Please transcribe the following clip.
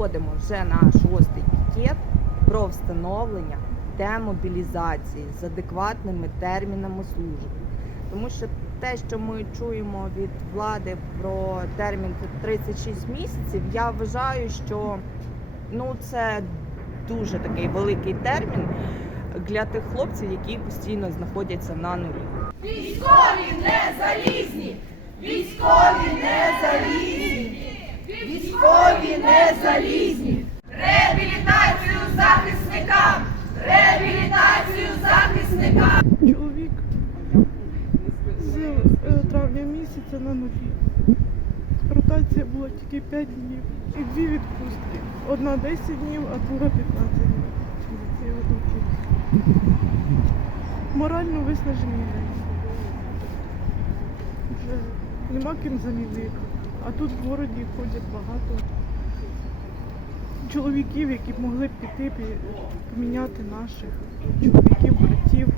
Ми виходимо вже на шостий пікет про встановлення демобілізації з адекватними термінами служби. Тому що те, що ми чуємо від влади про термін 36 місяців, я вважаю, що ну це дуже такий великий термін для тих хлопців, які постійно знаходяться на нулі. Військові не залізні! Військові не залізні! Військові не залізні! Реабілітацію захисникам! Реабілітацію захисникам! чоловік з е, травня місяця на нулі. Ротація була тільки 5 днів і дві відпустки. Одна 10 днів, а друга 15 днів. Морально виснажені люди. Вже нема ким замінити. А тут в городі ходять багато чоловіків, які б могли б піти поміняти наших чоловіків, братів.